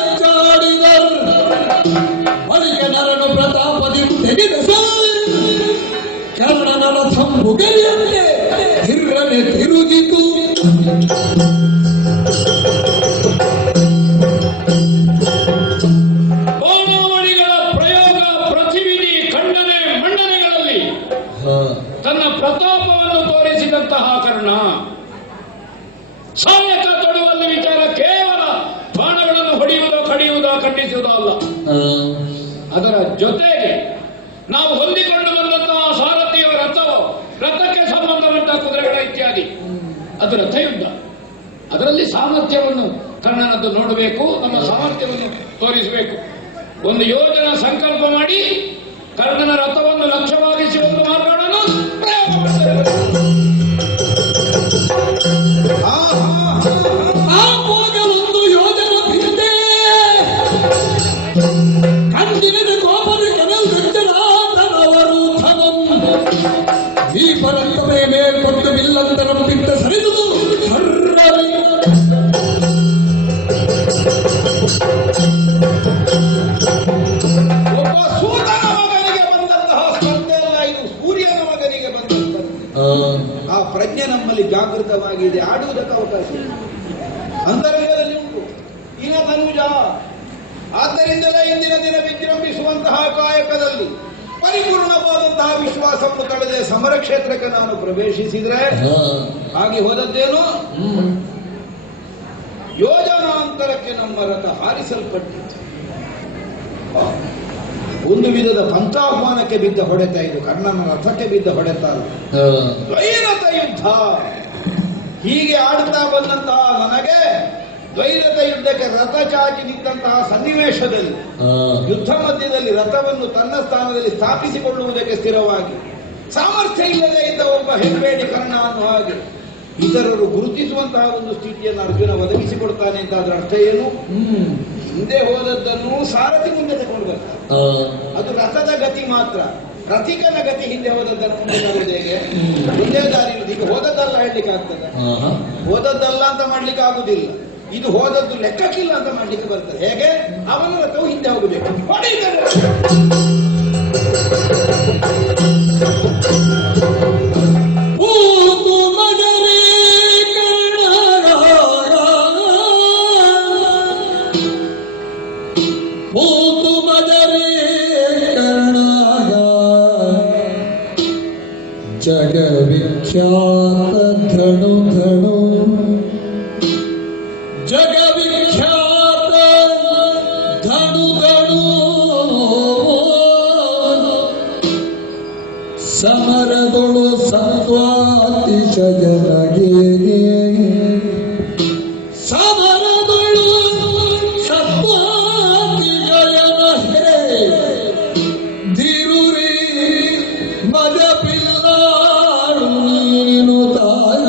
ಕದನದಾಡಿದರು ಬಳಿಕ ನರನು ಪ್ರತಾಪದಿ ತೆಗೆದ ಕರ್ಣನ ರಥಂ ಮುಗಲಿಯಂತೆ ಹಿರ್ರನೆ ತಿರುಗಿತು. ಬಾಣಾವಳಿಗಳ ಪ್ರಯೋಗ ಪ್ರತಿವಿಧಿ ಖಂಡನೆ ಮಂಡನೆಗಳಲ್ಲಿ ತನ್ನ ಪ್ರತಾಪವನ್ನು ತೋರಿಸಿದಂತಹ ಕರ್ಣ ಸಹಾಯಕ ತೊಡುವಲ್ಲಿ ವಿಚಾರ ಕೇವಲ ಬಾಣಗಳನ್ನು ಹೊಡೆಯುವುದೋ ಕಡಿಯುವುದೋ ಖಂಡಿಸುವುದೋ ಅಲ್ಲ, ಅದರ ಜೊತೆಗೆ ನಾವು ಹೊಂದಿಕೊಂಡು ಬಂದಂತಹ ಸಾರಥಿಯ ರಥವೋ ರಥಕ್ಕೆ ಸಂಬಂಧಪಟ್ಟ ಕುದುರೆಗಳ ಇತ್ಯಾದಿ ಅದು ರಥಯುದ್ಧ. ಅದರಲ್ಲಿ ಸಾಮರ್ಥ್ಯವನ್ನು ಕರ್ಣನದ್ದು ನೋಡಬೇಕು, ನಮ್ಮ ಸಾಮರ್ಥ್ಯವನ್ನು ತೋರಿಸಬೇಕು. ಒಂದು ಯೋಜನಾ ಸಂಕಲ್ಪ ಮಾಡಿ ಕರ್ಣನ ರಥವನ್ನು ಲಕ್ಷ್ಯವಾಗಿಸಿ ಒಂದು ಮಾರ್ಗವನ್ನು ಪ್ರಯೋಗ ಮಾಡ್ತಾರೆ. ಒಂದು ಯೋಜನ ಬಿದ್ದೆ ಕಂಡಿನ ಕೋಪದ ಕನಲ್ ಗಂಜನಾದನವರು ಈ ಪರಂತಮೆ ಮೇಲ್ಪಟ್ಟು ಬಿಲ್ಲಂತರಂ ಬಿಟ್ಟ ಸರಿದುದು ಒಬ್ಬ ಸೂತನ ಮಗನಿಗೆ ಬಂದಂತಹ ಸ್ಪರ್ಧೆ ಅಲ್ಲ, ಇದು ಸೂರ್ಯನ ಮಗನಿಗೆ ಬಂದಂತಹ ಆ ಪ್ರಜ್ಞೆ ನಮ್ಮಲ್ಲಿ ಜಾಗೃತವಾಗಿದೆ. ಆಡುವುದಕ್ಕೆ ಅವಕಾಶ ಅಂತರಂಗದಲ್ಲಿ ಉಂಟು. ಈಗ ತನುಜ ಆದ್ದರಿಂದಲೇ ಇಂದಿನ ದಿನ ವಿಜೃಂಭಿಸುವಂತಹ ಕಾಯಕದಲ್ಲಿ ಪರಿಪೂರ್ಣವಾದಂತಹ ವಿಶ್ವಾಸವನ್ನು ತಳೆದೆ ಸಮರ ಕ್ಷೇತ್ರಕ್ಕೆ ನಾನು ಪ್ರವೇಶಿಸಿದ್ರೆ ಹಾಗೆ ಹೋದದ್ದೇನು, ಯೋಜನಾಂತರಕ್ಕೆ ನಮ್ಮ ರಥ ಹಾರಿಸಲ್ಪಟ್ಟಿತ್ತು. ಒಂದು ವಿಧದ ಪಂಚಾಹ್ವಾನಕ್ಕೆ ಬಿದ್ದ ಹೊಡೆತ ಇದು, ಕರ್ಣನ ರಥಕ್ಕೆ ಬಿದ್ದ ಹೊಡೆತ ಅಲ್ಲ, ದ್ವೈರಥ ಯುದ್ಧ. ಹೀಗೆ ಆಡುತ್ತಾ ಬಂದಂತಹ ನನಗೆ ದ್ವೈರಥ ಯುದ್ಧಕ್ಕೆ ರಥ ಚಾಚಿ ನಿಂತಹ ಸನ್ನಿವೇಶದಲ್ಲಿ ಯುದ್ಧ ಮಧ್ಯದಲ್ಲಿ ರಥವನ್ನು ತನ್ನ ಸ್ಥಾನದಲ್ಲಿ ಸ್ಥಾಪಿಸಿಕೊಳ್ಳುವುದಕ್ಕೆ ಸ್ಥಿರವಾಗಿ ಸಾಮರ್ಥ್ಯ ಇಲ್ಲದೆ ಇದ್ದ ಒಬ್ಬ ಹೆಗ್ಬೇಡಿ ಕರ್ಣ ಅನ್ನುವ ಹಾಗೆ ಇತರರು ಗುರುತಿಸುವಂತಹ ಒಂದು ಸ್ಥಿತಿಯನ್ನು ಅರ್ಜುನ ಒದಗಿಸಿಕೊಡ್ತಾನೆ ಅಂತ ಅದರ ಅರ್ಥ ಏನು, ಹಿಂದೆ ಹೋದದ್ದನ್ನು ಸಾರಥಿ ಮುಂದೆ ತಗೊಂಡು ಬರ್ತಾರೆ. ಅದು ರಥದ ಗತಿ ಮಾತ್ರ, ರಥಿಕನ ಗತಿ ಹಿಂದೆ ಹೋದದ್ದನ್ನು ಮುಂದೆ ತರುವುದು ಹೇಗೆ? ಮುಂದೆ ದಾರಿ ಇರುವುದು. ಈಗ ಹೋದದ್ದಲ್ಲ ಹೇಳಲಿಕ್ಕೆ ಆಗ್ತದೆ, ಹೋದದ್ದಲ್ಲ ಅಂತ ಮಾಡ್ಲಿಕ್ಕೆ ಆಗುದಿಲ್ಲ. ಇದು ಹೋದದ್ದು ಲೆಕ್ಕಕ್ಕಿಲ್ಲ ಅಂತ ಮಾಡ್ಲಿಕ್ಕೆ ಬರ್ತದೆ. ಹೇಗೆ? ಅವನ ರಥವು ಹಿಂದೆ ಹೋಗಬೇಕು. ಜಗವಿಖ್ಯಾತ ಧನು ಧನು ಜಗವಿಖ್ಯಾತ ಧನು ಧನು ಸಮರದೊಳು ಸತ್ವಾತಿಶಯನಗೆ ಸಮರದೊಳು ಸತ್ವಾತಿಶಯನ ಹೇ ಧಿರುರಿ ಮದ ಪಿಲ್ಲಾಳು ನೀನು ತಾಯ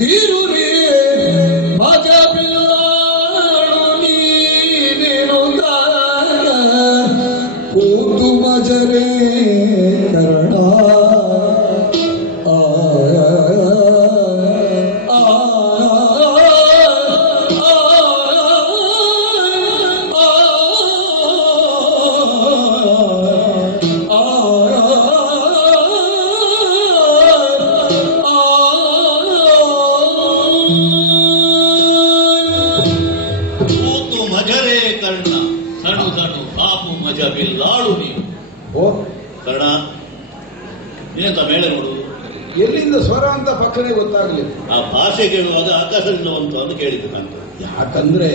ಧಿರುರಿ ಮದ ಪಿಲ್ಲಾಳು ನೀನು ತಾಯ ಕೂತು ಮಜರೇ ಕರ್ಣ ಬಿಲ್ಲಾಳು ನೀನು. ಓ ಕರ್ಣ, ನೀನೆಂತ ಮೇಳೆ ನೋಡುವುದು? ಎಲ್ಲಿಂದ ಸ್ವರ ಅಂತ ಪಕ್ಕನೆ ಗೊತ್ತಾಗಲಿಲ್ಲ. ಆ ಭಾಷೆ ಕೇಳುವಾಗ ಆಕಾಶದಿಂದ ಬಂತು ಅಂತ ಕೇಳಿದ್ದು ನಾನು. ಯಾಕಂದ್ರೆ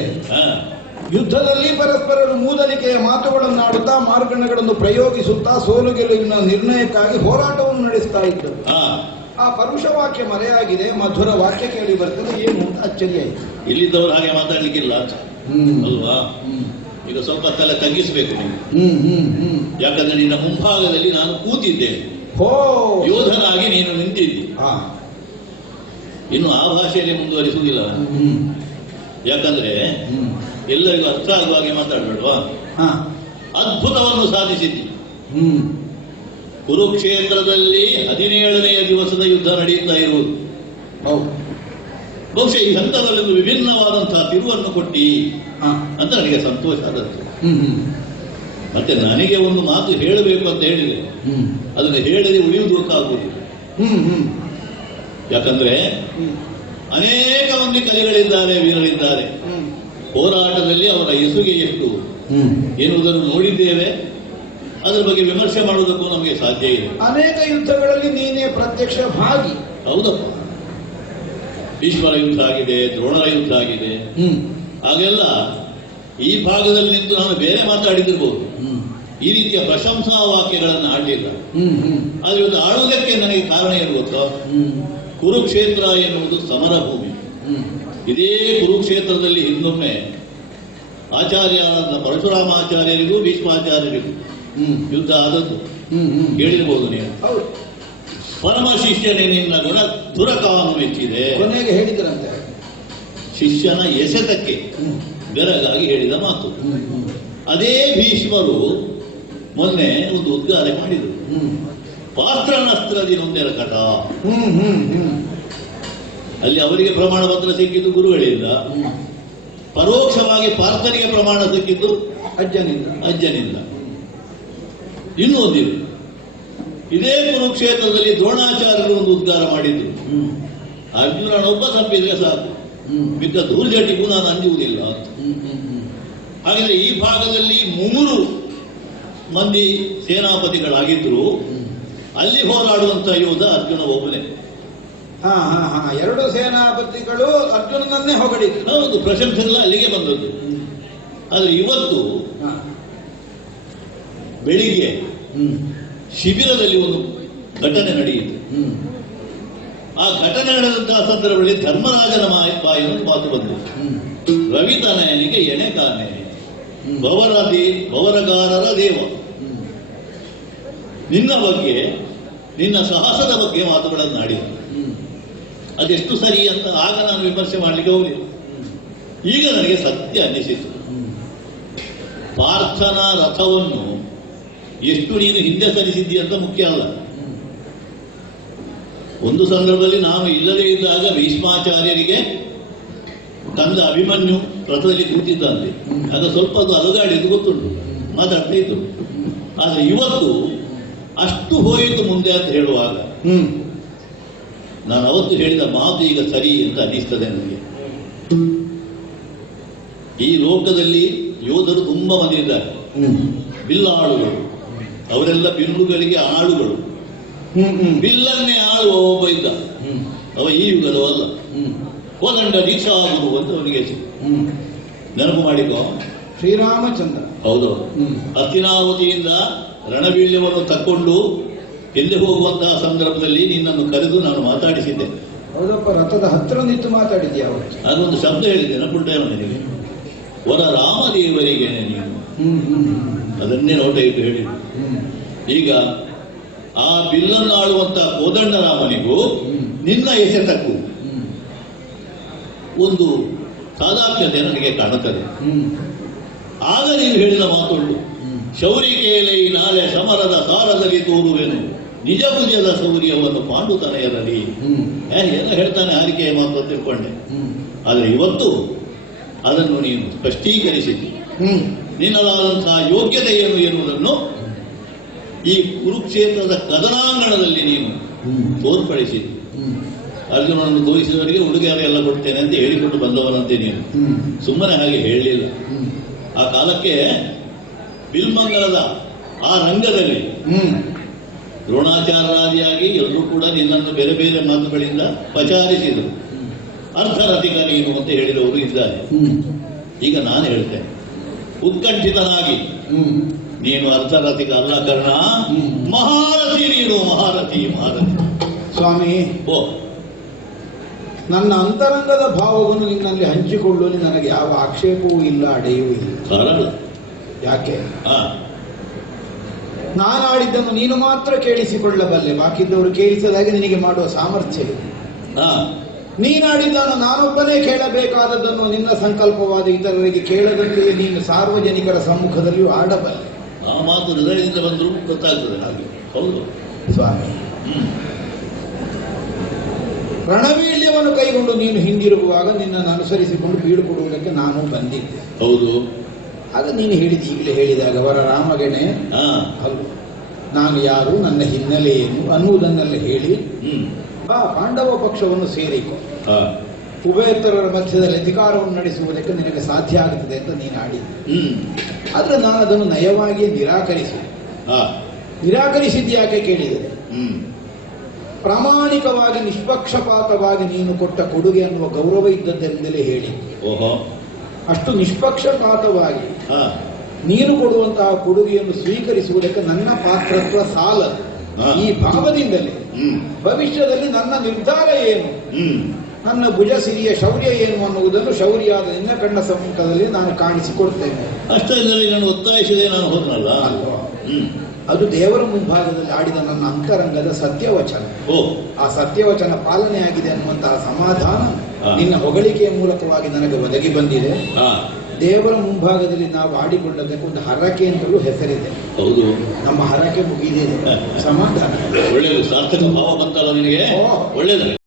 ಯುದ್ಧದಲ್ಲಿ ಪರಸ್ಪರರು ಮೂದಲಿಕೆಯ ಮಾತುಗಳನ್ನು ಆಡುತ್ತಾ ಮಾರ್ಗಣಗಳನ್ನು ಪ್ರಯೋಗಿಸುತ್ತಾ ಸೋಲು ಗೆಲುವಿನ ನಿರ್ಣಯಕ್ಕಾಗಿ ಹೋರಾಟವನ್ನು ನಡೆಸ್ತಾ ಇದ್ದರು. ಆ ಪರುಷ ವಾಕ್ಯ ಮರೆಯಾಗಿದೆ, ಮಧುರ ವಾಕ್ಯ ಕೇಳಿ ಬರ್ತದೆ. ಏನು ಅಂತ ಅಚ್ಚರಿಯಾಯಿತು. ಇಲ್ಲಿದ್ದವರು ಹಾಗೆ ಮಾತಾಡ್ಲಿಕ್ಕಿಲ್ಲ ಅಲ್ವಾ? ಈಗ ಸ್ವಲ್ಪ ತಲೆ ತಗ್ಗಿಸಬೇಕು ನೀವು. ಯಾಕಂದ್ರೆ ನಿನ್ನ ಮುಂಭಾಗದಲ್ಲಿ ನಾನು ಕೂತಿದ್ದೇನೆ, ಯೋಧನಾಗಿ ನೀನು ನಿಂತಿದ್ದಿ. ಇನ್ನು ಆ ಭಾಷೆಯಲ್ಲಿ ಮುಂದುವರಿಸುವುದಿಲ್ಲ. ಯಾಕಂದ್ರೆ ಎಲ್ಲರಿಗೂ ಅರ್ಥ ಆಗುವ ಹಾಗೆ ಮಾತಾಡಬೇಡ್ವಾ? ಅದ್ಭುತವನ್ನು ಸಾಧಿಸಿದ್ದಿ. ಕುರುಕ್ಷೇತ್ರದಲ್ಲಿ 17ನೆಯ ದಿವಸದ ಯುದ್ಧ ನಡೆಯುತ್ತಾ ಇರುವುದು. ಹೌದು. ಬಹುಶಃ ಈ ಹಂತದಲ್ಲಿ ಒಂದು ವಿಭಿನ್ನವಾದಂತಹ ತಿರುವನ್ನು ಕೊಟ್ಟಿ ಹಾ. ಅಂತ ನನಗೆ ಸಂತೋಷ ಆದದ್ದು. ಹ್ಮ್ ಮತ್ತೆ ನನಗೆ ಒಂದು ಮಾತು ಹೇಳಬೇಕು ಅಂತ ಹೇಳಿದೆ, ಹ್ಮ್ ಅದನ್ನು ಹೇಳದೆ ಉಳಿಯುವುದಕ್ಕಾಗುವುದಿಲ್ಲ. ಹ್ಮ್ ಹ್ಮ್ ಯಾಕಂದ್ರೆ ಹ್ಮ್ ಅನೇಕ ಮಂದಿ ಕಲಿಗಳಿದ್ದಾರೆ, ವೀರರಿದ್ದಾರೆ. ಹ್ಮ್ ಹೋರಾಟದಲ್ಲಿ ಅವರ ಎಸುಗೆ ಎಷ್ಟು ಎನ್ನುವುದನ್ನು ನೋಡಿದ್ದೇವೆ. ಅದರ ಬಗ್ಗೆ ವಿಮರ್ಶೆ ಮಾಡುವುದಕ್ಕೂ ನಮಗೆ ಸಾಧ್ಯ ಇದೆ. ಅನೇಕ ಯುದ್ಧಗಳಲ್ಲಿ ನೀನೇ ಪ್ರತ್ಯಕ್ಷ ಭಾಗಿ. ಹೌದಪ್ಪ, ಭೀಷ್ಮರ ಯುದ್ಧ ಆಗಿದೆ, ದ್ರೋಣರ ಯುದ್ಧ ಆಗಿದೆ. ಹಾಗೆಲ್ಲ ಈ ಭಾಗದಲ್ಲಿ ನಿಂತು ನಾನು ಬೇರೆ ಮಾತಾಡಿದಿರ್ಬೋದು, ಈ ರೀತಿಯ ಪ್ರಶಂಸಾ ವಾಕ್ಯಗಳನ್ನು ಆಡಲಿಲ್ಲ. ಆದ್ರೆ ಇವತ್ತು ಆಡುವುದಕ್ಕೆ ನನಗೆ ಕಾರಣ ಏನು ಗೊತ್ತೋ, ಕುರುಕ್ಷೇತ್ರ ಎನ್ನುವುದು ಸಮರ ಭೂಮಿ. ಇದೇ ಕುರುಕ್ಷೇತ್ರದಲ್ಲಿ ಹಿಂದೊಮ್ಮೆ ಆಚಾರ್ಯರಾದ ಪರಶುರಾಮಾಚಾರ್ಯರಿಗೂ ಭೀಷ್ಮಾಚಾರ್ಯರಿಗೂ ಯುದ್ಧ ಆದದ್ದು ಹೇಳಿರ್ಬೋದು ನೀವು. ಪರಮ ಶಿಷ್ಯನೇ ನಿನ್ನ ಗುಣ ದುರಕಾನು ಮೆಚ್ಚಿದೆ. ಕೊನೆಗೆ ಹೇಳಿದ್ರಂತೆ ಶಿಷ್ಯನ ಎಸೆತಕ್ಕೆ ಬೆರಗಾಗಿ ಹೇಳಿದ ಮಾತು. ಅದೇ ಭೀಷ್ಮರು ಮೊನ್ನೆ ಒಂದು ಉದ್ಗಾರ ಮಾಡಿದರು, ಪಾತ್ರನಸ್ತ್ರದಿ ನೊಂದೆರ ಕಟ. ಅಲ್ಲಿ ಅವರಿಗೆ ಪ್ರಮಾಣ ಪತ್ರ ಸಿಕ್ಕಿದ್ದು ಗುರುಗಳಿಂದ, ಪರೋಕ್ಷವಾಗಿ ಪಾರ್ಥನಿಗೆ ಪ್ರಮಾಣ ಸಿಕ್ಕಿದ್ದು ಅಜ್ಜನಿಂದ. ಇನ್ನೂ ಒಂದಿದೆ, ಇದೇ ಕುರುಕ್ಷೇತ್ರದಲ್ಲಿ ದ್ರೋಣಾಚಾರ್ಯರು ಒಂದು ಉದ್ಗಾರ ಮಾಡಿದ್ರು, ಅರ್ಜುನನೊಬ್ಬ ತಪ್ಪಿದ್ರೆ ಸಾಕು, ಮಿಕ್ಕ ಧೂರ್ಜಟಿಗೂ ನಾನು ಅಂಜುವುದಿಲ್ಲ ಅಂತ. ಹಾಗಾದ್ರೆ ಈ ಭಾಗದಲ್ಲಿ 3 ಮಂದಿ ಸೇನಾಪತಿಗಳಾಗಿದ್ರು, ಅಲ್ಲಿ ಹೋರಾಡುವಂತ ಯೋಧ ಅರ್ಜುನ ಒಬ್ಬನೇ. 2 ಸೇನಾಪತಿಗಳು ಅರ್ಜುನನನ್ನೇ ಹೊಗಳಿದ್ರು. ಹೌದು, ಪ್ರಶಂಸೆಲ್ಲ ಅಲ್ಲಿಗೆ ಬಂದದ್ದು. ಆದ್ರೆ ಇವತ್ತು ಬೆಳಿಗ್ಗೆ ಶಿಬಿರದಲ್ಲಿ ಒಂದು ಘಟನೆ ನಡೆಯಿತು. ಆ ಘಟನೆ ನಡೆದಂತಹ ಸಂದರ್ಭದಲ್ಲಿ ಧರ್ಮರಾಜನ ಬಾಯಿನೊಂದು ಮಾತು ಬಂತು, ರವಿತನಯನಿಗೆ ಎಣೆಕಾನೆ ಬವರಗಾರರ ದೇವ. ನಿನ್ನ ಬಗ್ಗೆ, ನಿನ್ನ ಸಾಹಸದ ಬಗ್ಗೆ ಮಾತುಗಳನ್ನು ಆಡಿದ. ಅದೆಷ್ಟು ಸರಿ ಅಂತ ಆಗ ನಾನು ವಿಮರ್ಶೆ ಮಾಡಲಿಕ್ಕೆ ಹೋಗಲಿಲ್ಲ. ಈಗ ನನಗೆ ಸತ್ಯ ಅನ್ನಿಸಿತು. ಪಾರ್ಥನ ರಥವನ್ನು ಎಷ್ಟು ನೀನು ಹಿಂದೆ ಸರಿಸಿದ್ದಿ ಅಂತ ಮುಖ್ಯ ಅಲ್ಲ. ಒಂದು ಸಂದರ್ಭದಲ್ಲಿ ನಾನು ಇಲ್ಲದೇ ಇದ್ದಾಗ ಭೀಷ್ಮಾಚಾರ್ಯರಿಗೆ ತಂದ ಅಭಿಮನ್ಯು ರಥದಲ್ಲಿ ಕೂತಿದ್ದಂತೆ. ಆಗ ಸ್ವಲ್ಪ ಅದು ಅಲುಗಾಡಿದ್ದು ಗೊತ್ತುಂಟು, ಮಾತಾಡ್ತಾ ಇತ್ತು. ಆದರೆ ಇವತ್ತು ಅಷ್ಟು ಹೋಯಿತು ಮುಂದೆ ಅಂತ ಹೇಳುವಾಗ ನಾನು ಅವತ್ತು ಹೇಳಿದ ಮಾತು ಈಗ ಸರಿ ಅಂತ ಅನ್ನಿಸ್ತದೆ ನನಗೆ. ಈ ಲೋಕದಲ್ಲಿ ಯೋಧರು ತುಂಬಾ ಮಂದಿ ಇದ್ದಾರೆ, ಬಿಲ್ಲಾಳುಗಳು, ಅವರೆಲ್ಲ ಬಿಲ್ಲುಗಳಿಗೆ ಆಳುಗಳು. ಬಿಲ್ಲನ್ನೇ ಆಳುವ ಒಬ್ಬ ಇದ್ದ, ಅವ ಈ ಯುಗದವಲ್ಲ, ಕೋದಂಡ ದೀಕ್ಷಾಗುರು ಅಂತ ಅವನಿಗೆ ನೆನಪು ಮಾಡಿಕೋ, ಶ್ರೀರಾಮಚಂದ್ರ. ಹೌದು, ಹಸ್ತಿನಾವತಿಯಿಂದ ರಣಬೀಳ್ಯವನ್ನು ತಕ್ಕೊಂಡು ಎಲ್ಲಿ ಹೋಗುವಂತಹ ಸಂದರ್ಭದಲ್ಲಿ ನಿನ್ನನ್ನು ಕರೆದು ನಾನು ಮಾತಾಡಿಸಿದ್ದೆ. ಹೌದಪ್ಪ, ರಥದ ಹತ್ತಿರ ನಿಂತು ಮಾತಾಡಿದ್ಯಾ? ಅದೊಂದು ಶಬ್ದ ಹೇಳಿದ್ದೆ, ನೆನಪುಂಟೆ ನನಗೆ, ವರ ರಾಮದೇವರಿಗೆ ನೀನು, ಅದನ್ನೇ ನೋಟ ಇಟ್ಟು ಹೇಳಿ. ಈಗ ಆ ಬಿಲ್ಲನ್ನು ಆಳುವಂತ ಕೋದಂಡರಾಮನಿಗೂ ನಿನ್ನ ಎಸೆತಕ್ಕೂ ಒಂದು ಸಾದಾತ್ಮ್ಯತೆ ನನಗೆ ಕಾಣುತ್ತದೆ. ಆಗ ನೀನು ಹೇಳಿದ ಮಾತುಳ್ಳು, ಶೌರಿಕೇಲೈ ನಾಳೆ ಸಮರದ ಸಾರದಲ್ಲಿ ತೋರುವೆನು, ನಿಜ ಭುಜದ ಶೌರ್ಯವನ್ನು ಪಾಂಡುತನೆಯರಲ್ಲಿ. ಏನೋ ಹೇಳ್ತಾನೆ ಹಾರಿಕೆಯ ಮಾತು ಅಂತ ತಿಳ್ಕೊಂಡೆ. ಆದರೆ ಇವತ್ತು ಅದನ್ನು ನೀನು ಸ್ಪಷ್ಟೀಕರಿಸಿದ್ದು, ನಿನ್ನದಾದಂತಹ ಯೋಗ್ಯತೆ ಏನು ಎನ್ನುವುದನ್ನು ಈ ಕುರುಕ್ಷೇತ್ರದ ಕದನಾಂಗಣದಲ್ಲಿ ನೀನು ತೋರ್ಪಡಿಸಿದ್ದು. ಅರ್ಜುನನ್ನು ತೋರಿಸಿದವರಿಗೆ ಉಡುಗೊರೆ ಎಲ್ಲ ಕೊಡ್ತೇನೆ ಅಂತ ಹೇಳಿಕೊಂಡು ಬಂದವನಂತೆ ನೀನು ಸುಮ್ಮನೆ ಹಾಗೆ ಹೇಳಲಿಲ್ಲ. ಆ ಕಾಲಕ್ಕೆ ಬಿಲ್ಮಂಗಲದ ಆ ರಂಗದಲ್ಲಿ ದ್ರೋಣಾಚಾರ್ಯರಾದಿಯಾಗಿ ಎಲ್ಲರೂ ಕೂಡ ನಿನ್ನನ್ನು ಬೇರೆ ಬೇರೆ ಮಾತುಗಳಿಂದ ಪಚಾರಿಸಿದರು. ಅರ್ಧರಥಿಕ ನೀನು ಅಂತ ಹೇಳಿದವರು ಇದ್ದಾರೆ. ಈಗ ನಾನು ಹೇಳ್ತೇನೆ, ಉತ್ಕಂಠಿತನಾಗಿ, ನೀನು ಅರ್ಧರಥಿಕ ಅಲ್ಲ ಕರ್ಣ, ಮಹಾರಥಿ ನೀನು, ಮಹಾರಥಿ. ಸ್ವಾಮಿ, ಓ, ನನ್ನ ಅಂತರಂಗದ ಭಾವವನ್ನು ನಿನ್ನಲ್ಲಿ ಹಂಚಿಕೊಳ್ಳುವಲ್ಲಿ ನನಗೆ ಯಾವ ಆಕ್ಷೇಪವೂ ಇಲ್ಲ, ಅಡೆಯೂ ಇಲ್ಲ. ಕಾರಣ ಯಾಕೆ? ನಾನಾಡಿದ್ದನ್ನು ನೀನು ಮಾತ್ರ ಕೇಳಿಸಿಕೊಳ್ಳಬಲ್ಲೆ, ಬಾಕಿದ್ದವರು ಕೇಳಿಸದಾಗೆ ನಿನಗೆ ಮಾಡುವ ಸಾಮರ್ಥ್ಯ ಇದೆ. ನೀನಾಡಿದ್ದನ್ನು ನಾನೊಬ್ಬನೇ ಕೇಳಬೇಕಾದದ್ದನ್ನು ನಿನ್ನ ಸಂಕಲ್ಪವಾದ ಇತರರಿಗೆ ಕೇಳದಂತೆಯೇ ನೀನು ಸಾರ್ವಜನಿಕರ ಸಮ್ಮುಖದಲ್ಲಿಯೂ ಆಡಬಲ್ಲೆ. ಆ ಮಾತು ಹೃದಯದಿಂದ ಬಂದರೂ ಗೊತ್ತಾಗ್ತದೆ. ಹಾಗೆ ಹೌದು ಸ್ವಾಮಿ, ರಣವೀಳ್ಯವನ್ನು ಕಾರ್ಯವನ್ನು ಕೈಗೊಂಡು ನೀನು ಹಿಂದಿರುಗುವಾಗ ನಿನ್ನನ್ನು ಅನುಸರಿಸಿಕೊಂಡು ಬೀಳ್ಕೊಡುವುದಕ್ಕೆ ನಾನು ಬಂದಿದ್ದೆ. ಹೌದು. ಆಗ ನೀನು ಹೇಳಿದ ಈಗಲೇ ಹೇಳಿದಾಗ ಅವರ ರಾಮಗೆಣೆ ಹಾ, ಅಲ್ವ, ನಾನು ಯಾರು, ನನ್ನ ಹಿನ್ನೆಲೆ ಏನು ಅನ್ನುವುದನ್ನೆಲ್ಲ ಹೇಳಿ ಆ ಪಾಂಡವ ಪಕ್ಷವನ್ನು ಸೇರಿಕೊ, ಹಾ, ಉಭಯತರರ ಮಧ್ಯದಲ್ಲಿ ಅಧಿಕಾರವನ್ನು ನಡೆಸುವುದಕ್ಕೆ ನಿನಗೆ ಸಾಧ್ಯ ಆಗುತ್ತದೆ ಅಂತ ನೀನು ಆಡಿದ್ದೆ. ಆದ್ರೆ ನಾನು ಅದನ್ನು ನಯವಾಗಿ ನಿರಾಕರಿಸಿದೆ. ಹಾ, ನಿರಾಕರಿಸಿದ್ದು ಯಾಕೆ ಕೇಳಿದರೆ, ಹ್ಮ್, ಪ್ರಾಮಾಣಿಕವಾಗಿ ನಿಷ್ಪಕ್ಷಪಾತವಾಗಿ ನೀನು ಕೊಟ್ಟ ಕೊಡುಗೆ ಅನ್ನುವ ಗೌರವ ಇದ್ದದ್ದೆಂದಲೇ ಹೇಳಿ. ಓಹೋ, ಅಷ್ಟು ನಿಷ್ಪಕ್ಷಪಾತವಾಗಿ ಹಾ, ನೀನು ಕೊಡುವಂತಹ ಕೊಡುಗೆಯನ್ನು ಸ್ವೀಕರಿಸುವುದಕ್ಕೆ ನನ್ನ ಪಾತ್ರತ್ವ ಸಾಲದು. ಹಾ. ಈ ಭಾವದಿಂದಲೇ ಹ್ಮ್, ಭವಿಷ್ಯದಲ್ಲಿ ನನ್ನ ನಿರ್ಧಾರ ಏನು, ಹ್ಮ್, ನನ್ನ ಭುಜ ಸಿರಿಯ ಶೌರ್ಯ ಏನು ಅನ್ನುವುದನ್ನು ಶೌರ್ಯಾದ ನಿನ್ನ ಕಣ್ಣ ಸಮ್ಮುಖದಲ್ಲಿ ನಾನು ಕಾಣಿಸಿಕೊಡ್ತೇನೆ. ಅಷ್ಟರಲ್ಲಿ ನಾನು ಒತ್ತಾಯಿಸಿದೆ, ನಾನು ಹೋದ್ನಲ್ಲ. ಅಲ್ವಾ? ಹ್ಮ್, ಅದು ದೇವರ ಮುಂಭಾಗದಲ್ಲಿ ಆಡಿದ ನನ್ನ ಅಂತರಂಗದ ಸತ್ಯವಚನ. ಓ, ಆ ಸತ್ಯವಚನ ಪಾಲನೆ ಆಗಿದೆ ಅನ್ನುವಂತಹ ಸಮಾಧಾನ ಹಾ. ನಿನ್ನ ಹೊಗಳಿಕೆಯ ಮೂಲಕವಾಗಿ ನನಗೆ ಒದಗಿ ಬಂದಿದೆ. ಹಾ, ದೇವರ ಮುಂಭಾಗದಲ್ಲಿ ನಾವು ಆಡಿಕೊಳ್ಳೋದಕ್ಕೆ ಒಂದು ಹರಕೆ ಅಂತಲೂ ಹೆಸರಿದೆ. ಹೌದು. ನಮ್ಮ ಹರಕೆ ಮುಗಿದಿದೆ, ಸಮಾಧಾನ. ಒಳ್ಳೇದು, ಸಾರ್ಥಕ ಭಾವ ಬಂತಲ್ಲ ನಿನಗೆ, ಓ. ಒಳ್ಳೇದು.